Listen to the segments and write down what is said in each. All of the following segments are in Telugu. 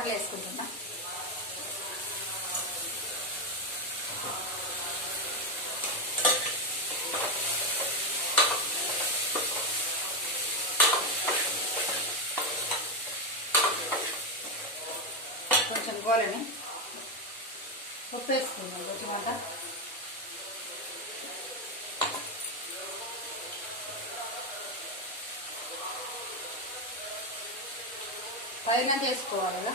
టమాటాలు వేసుకుంటున్నా. కొంచెం గోలని ఉప్పు వేసుకుందాం కొంచెం అంతా. పైన చేసుకోవాలి కదా.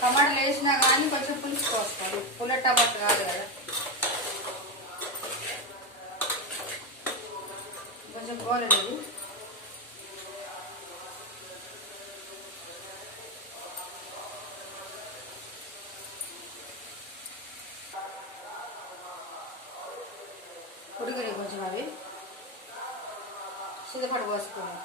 టమాటాలు వేసినా కానీ కొంచెం పులుసు పోసుకోవాలి, పుల్ల టమాటా కాదు కదా. కొంచెం గోరలేదు. ఉడికినాయి కొంచెం అవి, చింతపండు పోసుకోవాలి.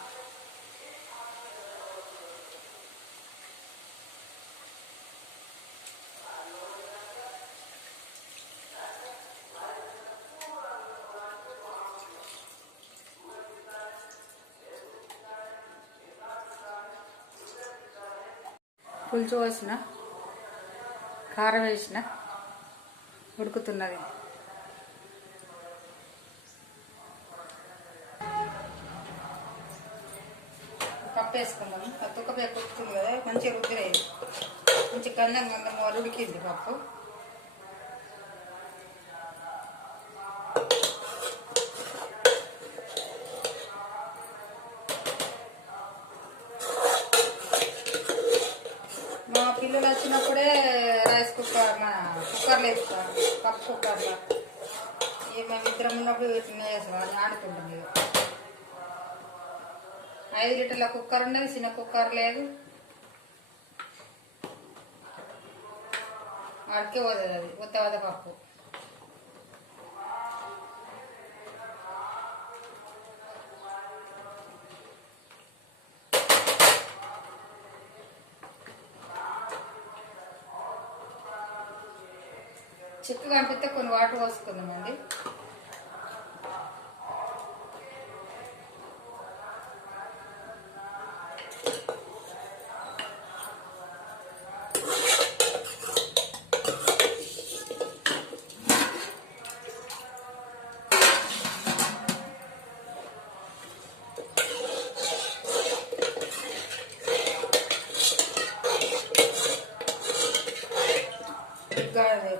పులుసు పోసిన, కారం వేసిన, ఉడుకుతున్నది. పప్పు వేసుకుందాం. తుక్క పేరు ఉడుకుతుంది కదా, మంచిగా రుద్దిరేది. మంచి గంధం ఉడికింది పప్పు. మా పిల్లలు వచ్చినప్పుడే రైస్ కుక్కర్, మన కుక్కర్లో వేస్తాం, పప్పు కుక్కర్లో. మేము ఇద్దరం ఉన్నప్పుడు వీటిని వేసాం, ఆడుకుంటాం. ఇక 5 లీటర్ల కుక్కర్ ఉండేది, చిన్న కుక్కర్ లేదు. అడికే పోతుంది అది ఉత్త పప్పు. చిక్కగా అనిపిస్తే కొన్ని వాటర్ పోసుకుందామండి.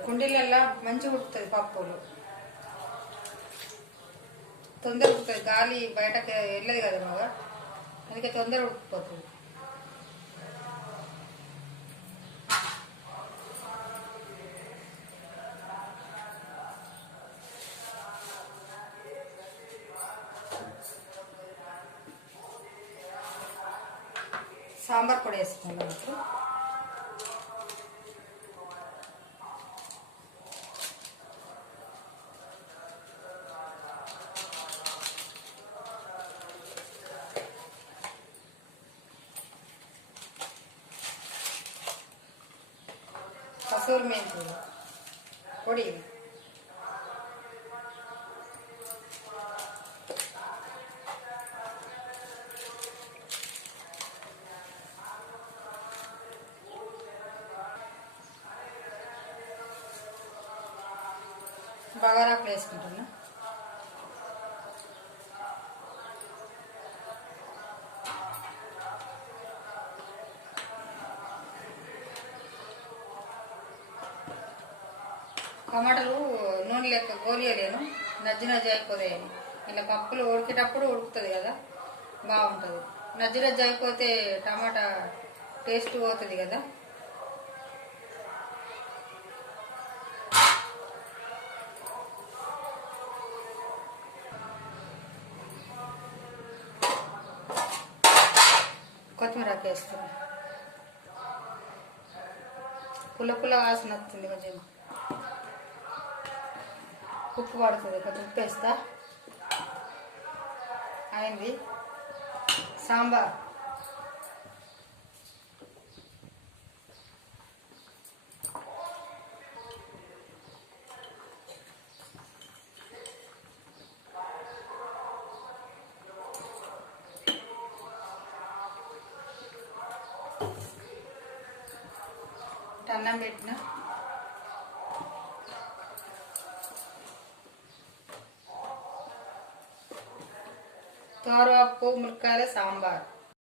కుండీలల్లో మంచిగా ఉడుకుతుంది పప్పులు, తొందర ఉడుకుతుంది. గాలి బయటకు వెళ్ళదు కదా బాగా, అందుకే తొందర ఉడికిపోతుంది. సాంబార్ పొడి వేసుకున్నాం ఇప్పుడు. కసూరి మెంతి పొడి, బగారాకు వేసుకుంటున్నా. టమాటాలు నూనె లెక్క గోలియలేను, నజ్జి నజ్జి అయిపోతాయని. ఇలా పప్పులు ఉడికేటప్పుడు ఉడుకుతుంది కదా, బాగుంటుంది. నజ్జి నజ్జి అయిపోతే టమాటా టేస్ట్ పోతుంది కదా. కొత్తిమీర వేస్తాను. పుల్ల పుల్ల వాసన వస్తుంది. కొంచెం ఉప్పు పడుతుంది, కొంచెం ఉప్పు వేస్తా. అయింది సాంబార్. అన్నం పెట్టిన. తోరపప్పు ములక్కాయల సాంబార్.